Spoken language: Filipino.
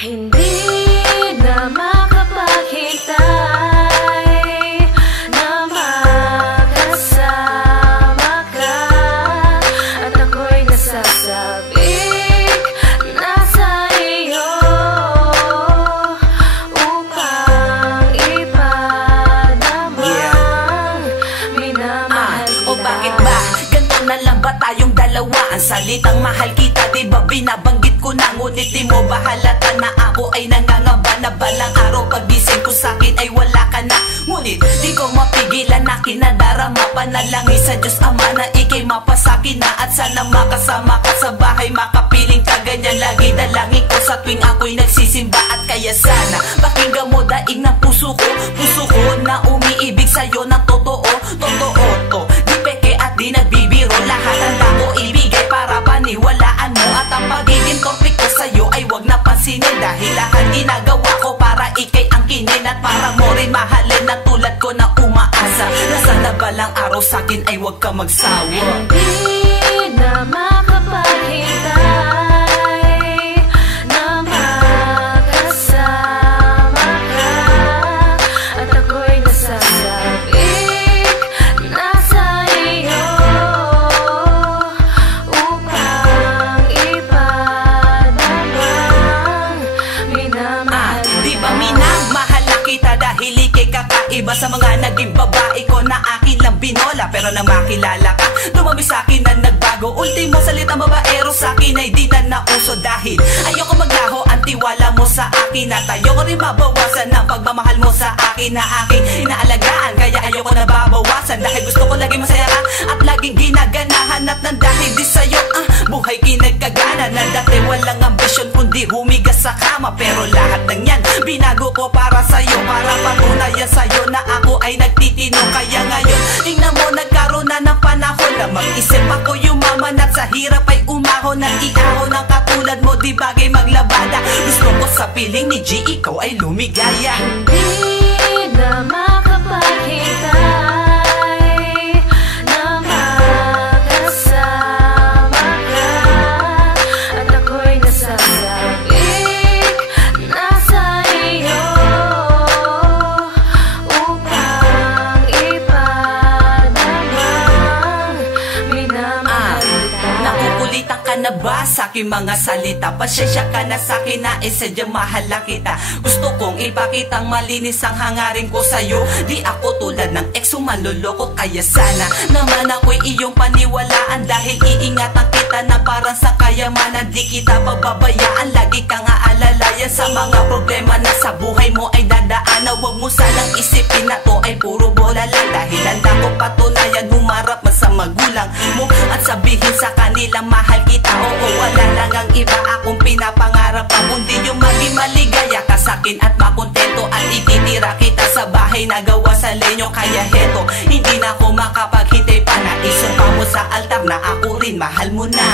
Hindi na makapaghintay na makasama ka, at ako'y nasasabik na sa iyo upang ipadamang minamahal kita. O bakit ba? Ganto na lang ba tayong dalawa? Ang salitang mahal kita, di ba binabanggit ko na? Ngunit di mo ba halata na ako ay nangangamba na balang araw pagising ko sa'kin ay wala ka na? Ngunit di ko mapigilan na kinadarama, panalangin sa Diyos Ama na ikay mapasakin na, at sana makasama ka sa bahay, makapiling ka ganyan lagi. Dalangin ko sa tuwing ako'y nagsisimba, at kaya sana pakinggan mo daig ng puso ko na umiibig sa'yo ng totoo. Totoo to, di peke at di nagbibiro, lahat handa ko ibigay para paniwalaan mo. At ang pagiging topic ko sa'yo ay wag na pansinin, dahil lahat ginagawa ko para ikay angkinin, at para mo rin mahalin na tulad ko na umaasa na sana balang araw sa'kin ay wag ka magsawa. Hindi na makapaghintay na makasama ka, at ako'y nasasabik na sa iyo upang ipadamang minamahal kita. Di ba minamahal na kita dahil ikay kakaiba sa mga naging babae ko na akin lang binola, pero nang makilala ka, dumami sa'kin na nagbago. Ultimo salita babaero sa'kin ay di na nauso, dahil ayoko maglaho ang tiwala mo sa akin, at ayoko rin mabawasan ang pagmamahal mo sa akin na aking inaalagaan. Kaya ayoko na babawasan, dahil gusto ko lagi masaya ka at laging ginaganahan, at nang dahil di sa'yo buhay kinagkagana na dati walang ambisyon kundi humiga sa kama. Pero lahat ng yan binago ko para sa'yo, para patunayan sa'yo na ako ay nagtitino. Kaya ngayon tingnan mo, nagkaroon na ng panahon na mag-isip ako yumaman, at sa hirap ay umahon ng iahon ng katulad mo, di bagay maglabada. Gusto ko sa piling ni G, ikaw ay lumigaya. Hindi na makapaghintay na makasama ka, at ako'y nasasabik na sa iyo upang ipadamang minamahal kita. Nakukulitan ka na ba sa aking mga salita? Pasyensya ka na sa akin na sadyang mahala kita. Gusto kong ipakitang malinis ang hangarin ko sa'yo. Di ako tulad ng ex manloloko, kaya sana naman ako'y iyong paniwalaan, dahil iingatan kita na parang sa kayamanan. Di kita pababayaan, lagi kang aalalayan sa mga problema na sa buhay mo ay dadaanan. Huwag mo sanang isipin na to ay puro bola lang, dahil handa ko patunayan, humarap man sa magulang mo at sabihin sa kanila mahal kita. Oo, wala lang ang iba akong pinapangarap pa, kundi yung maging maligaya ka sa'kin at makontento, at ititira kita sa bahay na gawa sa lenyo. Kaya heto, hindi na ako makapaghintay pa na isumpa mo sa altar na ako rin mahal mo na.